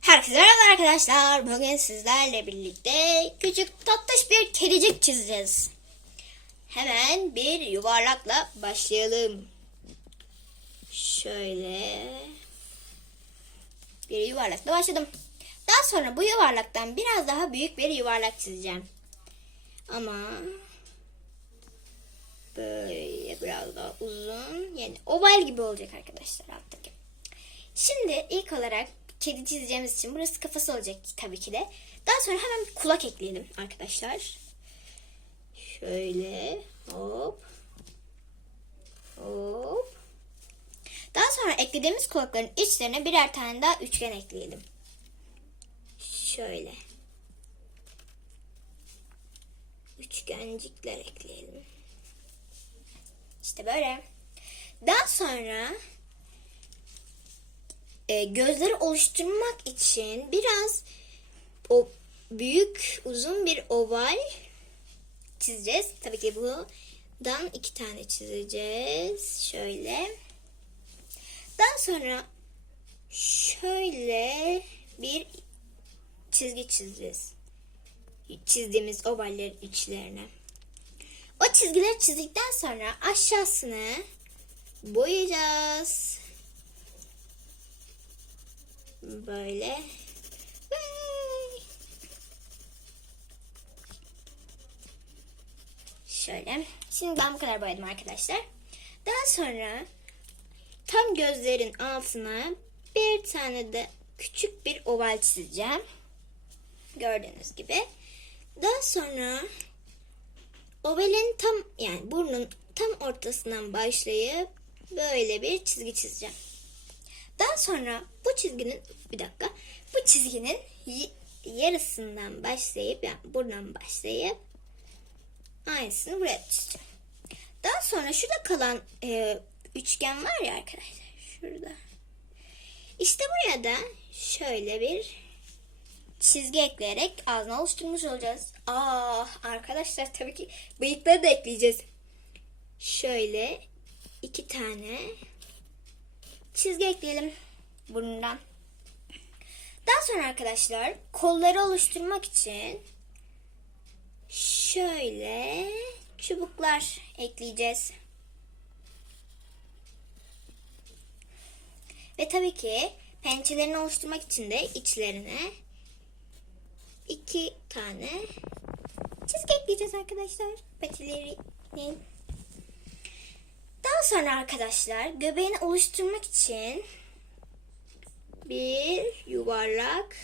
Herkese merhaba arkadaşlar. Bugün sizlerle birlikte küçük tatlış bir kedicik çizeceğiz. Hemen bir yuvarlakla başlayalım. Şöyle bir yuvarlakla başladım. Daha sonra bu yuvarlaktan biraz daha büyük bir yuvarlak çizeceğim. Ama böyle biraz daha uzun yani oval gibi olacak arkadaşlar alttaki. Şimdi ilk olarak kedi çizeceğimiz için burası kafası olacak tabii ki de. Daha sonra hemen bir kulak ekleyelim arkadaşlar. Şöyle hop hop. Daha sonra eklediğimiz kulakların içlerine birer tane daha üçgen ekleyelim. Şöyle. Üçgencikler ekleyelim. İşte böyle. Daha sonra e, gözleri oluşturmak için biraz o büyük uzun bir oval çizeceğiz. Tabii ki bundan iki tane çizeceğiz. Şöyle. Daha sonra şöyle bir çizgi çizeceğiz. Çizdiğimiz ovallerin içlerine. O çizgileri çizdikten sonra aşağısını boyayacağız. Böyle. Şöyle. Şimdi ben bu kadar boyadım arkadaşlar. Daha sonra tam gözlerin altına bir tane de küçük bir oval çizeceğim. Gördüğünüz gibi. Daha sonra ovalin tam yani burnun tam ortasından başlayıp böyle bir çizgi çizeceğim. Daha sonra bu çizginin bir dakika bu çizginin yarısından başlayıp yani buradan başlayıp aynısını buraya çizeceğim. Daha sonra şurada kalan e, üçgen var ya arkadaşlar şurada. İşte buraya da şöyle bir çizgi ekleyerek ağzını oluşturmuş olacağız. Aa arkadaşlar tabii ki bıyıkları da ekleyeceğiz. Şöyle iki tane çizgi ekleyelim burnundan. Daha sonra arkadaşlar kolları oluşturmak için şöyle çubuklar ekleyeceğiz. Ve tabii ki pençelerini oluşturmak için de içlerine iki tane çizgi ekleyeceğiz arkadaşlar. Pençelerinin. Daha sonra arkadaşlar göbeğini oluşturmak için bir yuvarlak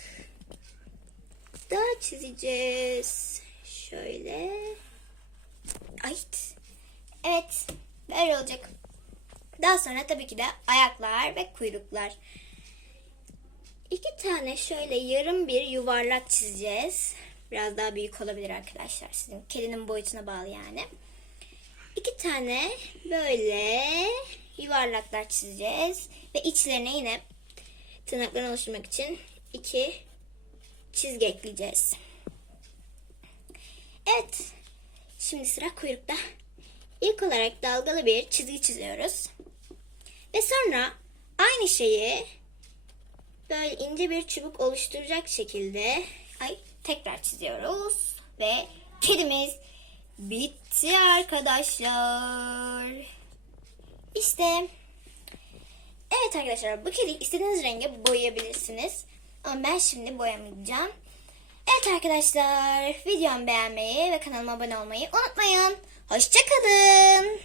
daha çizeceğiz. Şöyle. Ait. Evet. Böyle olacak. Daha sonra tabii ki de ayaklar ve kuyruklar. İki tane şöyle yarım bir yuvarlak çizeceğiz. Biraz daha büyük olabilir arkadaşlar. Sizin kedinin boyutuna bağlı yani. İki tane böyle yuvarlaklar çizeceğiz. Ve içlerine yine tırnaklarını oluşturmak için iki çizgi ekleyeceğiz. Evet. Şimdi sıra kuyrukta. İlk olarak dalgalı bir çizgi çiziyoruz. Ve sonra aynı şeyi böyle ince bir çubuk oluşturacak şekilde ay tekrar çiziyoruz ve kedimiz bitti arkadaşlar. İşte evet arkadaşlar bu kedi istediğiniz renge boyayabilirsiniz. Ama ben şimdi boyamayacağım. Evet arkadaşlar videomu beğenmeyi ve kanalıma abone olmayı unutmayın. Hoşçakalın.